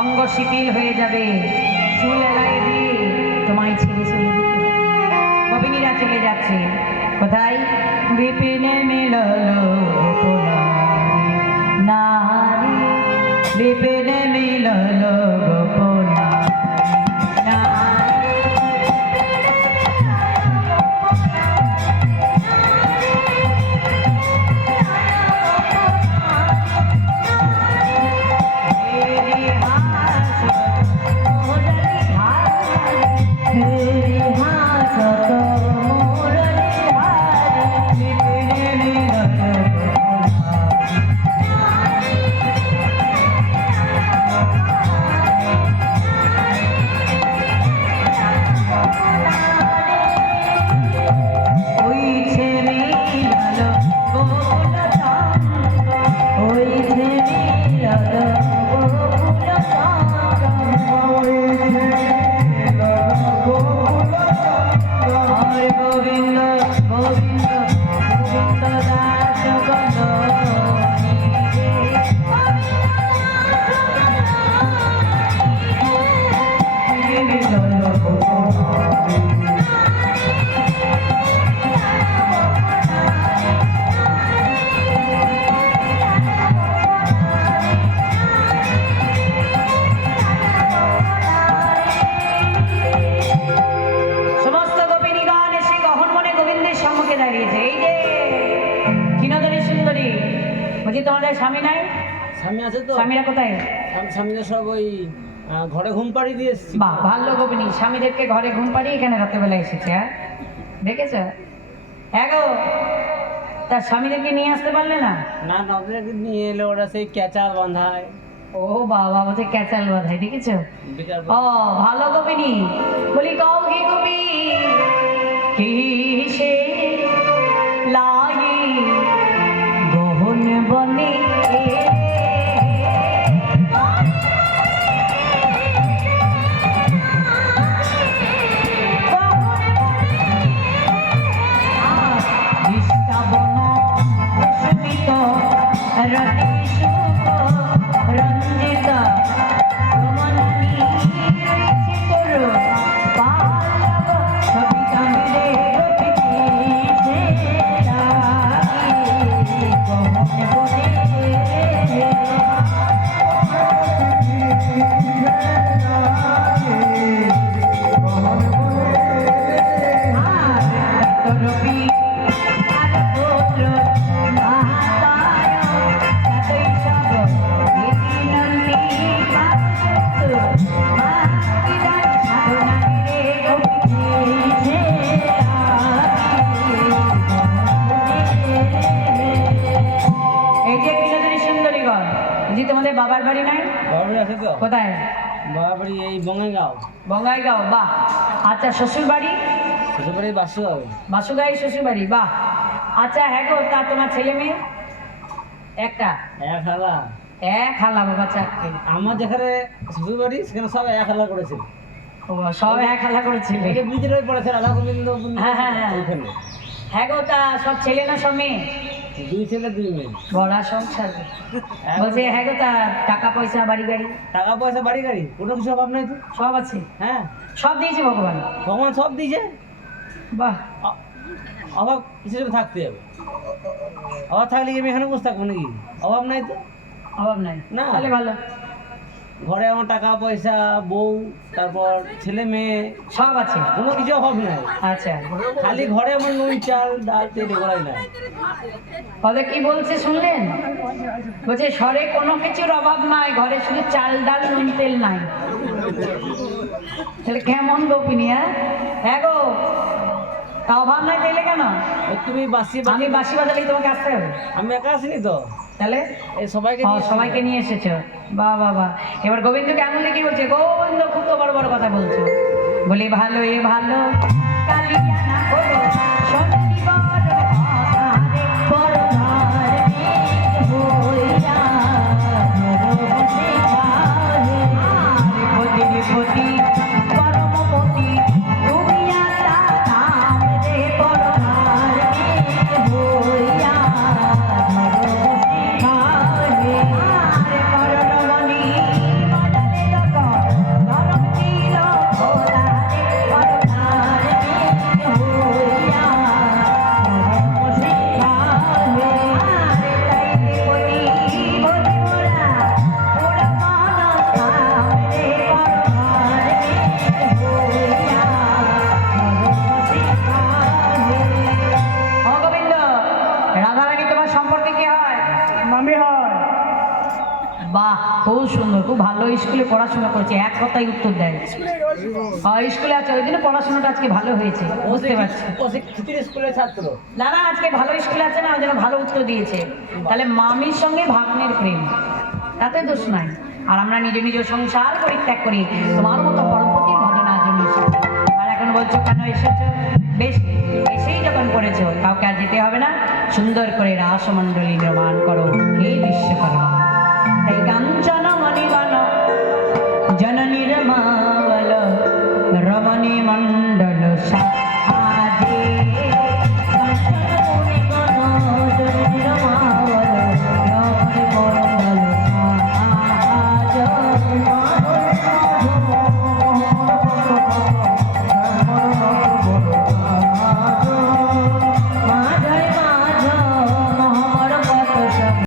অঙ্গ শিথিল হয়ে যাবে, চুল এলায় দিয়ে তোমায় ছেড়ে চলে যেতে হবে। গোপিনীরা চলে যাচ্ছে কোথায়? বিপিনে মিললো নারী, বিপিনে মিললো তোমাদের স্বামী নাই? স্বামী আছে তো। স্বামীরা কোথায়? স্বামীরা সব ওই ঘরে ঘুম পাড়িয়ে দিয়ে এসেছি। বাহ, ভালো গোপিনী, স্বামীদেরকে ঘরে ঘুম পাড়িয়ে এখানে রাত্রেবেলা এসেছে। হ্যাঁ দেখেছ? এগো তার স্বামীদেরকে নিয়ে আসতে পারলে না? না না, ওদেরকে নিয়ে এলে ওরা সেই ক্যাচাল বাঁধায়। ও বাবা, বলছে ক্যাচাল বাঁধায়, দেখেছো? ও ভালো গোপিনী। বলি কও কি গোপী কিসে লাগি গহন বনে তোমাদের বাবার বাড়ি নাই? আছে তো। কোথায়? বাবার বাড়ি এই বঙ্গাইগাঁও। বঙ্গাইগাঁও, বাহ। আচ্ছা, শ্বশুর বাড়ি? শ্বশুর বাড়ি বাসুগাঁও। বাসুগাঁই শ্বশুর বাড়ি, বাহ। আচ্ছা হ্যাঁ গো, তা তোমার ছেলে মেয়ে? একটা? এক হালা। এক হালা বাবা, চারটে। আমার যেখানে শ্বশুর বাড়ি সেখানে সব এক হালা করেছে। ও সব এক হালা করেছিল? ব্রিজের ওই পড়েছে রাধা গোবিন্দ। হ্যাঁ হ্যাঁ হ্যাঁ। হ্যাঁ গো, তা সব ছেলে না সব মেয়ে? দুই ছেলে দুই মেয়ে। বড়া সংসার। বলছে হ্যাঁ গো, তা টাকা পয়সা বাড়ি গাড়ি? টাকা পয়সা বাড়ি গাড়ি কোনো কিছু অভাব নাই তো। সব আছে? হ্যাঁ, সব দিয়েছে ভগবান? ভগবান সব দিয়েছে। বাহ। অভাব কিছু থাকতে হবে। অভাব থাকলে কি আমি এখানে বসে থাকবো নাকি? অভাব নাই তো। অভাব নাই না, তাহলে ভালো। ঘরে আমার টাকা পয়সা, বউ, তারপর ছেলে মেয়ে সব আছে, কোনো কিছু অভাব নাই। আচ্ছা, খালি ঘরে আমার নুন চাল ডাল তেল এগুলাই নাই। তাহলে কি বলছে শুনলেন? বলছে ঘরে কোনো কিছুর অভাব নাই, ঘরে শুধু চাল ডাল নুন তেল নাই। তাহলে কেমন গোপিনী? হ্যাঁ গো, তা অভাব নাই তাইলে কেন? তুমি বাসি, আমি বাসি বাজালেই তোমাকে আসতে হবে? আমি একা আসিনি তো। তাহলে এই সবাইকে নিয়ে এসেছো, বাহ বাহ বাহ। এবার গোবিন্দ কেমন কি বলছে? গোবিন্দ খুব তো বড় বড় কথা বলছো। বলি ভালো এ ভালো কালিয়া না করো শনিবার আরে বড় স্কুলে পড়াশোনা করেছে, এক কথায় উত্তর দেয়। স্কুলে আছে, ওই জন্য পড়াশোনাটা আজকে ভালো হয়েছে, বুঝতে পারছি। ও সে খিচুড়ি স্কুলের ছাত্র। না না, আজকে ভালো স্কুলে আছে না, ওই জন্য ভালো উত্তর দিয়েছে। তাহলে মামির সঙ্গে ভাগ্নের প্রেম, তাতে দোষ নাই। আর আমরা নিজ নিজ সংসার পরিত্যাগ করি তোমার মতো পরমপতির ভজনার জন্য এসেছি। আর এখন বলছো কেন এসেছো? বেশ, এসেই যখন করেছো, কাউকে আর যেতে হবে না, সুন্দর করে রাসমণ্ডলী নির্মাণ করো হে বিশ্বকর্মা। তাই কাঞ্চন মণিবন জননীর মা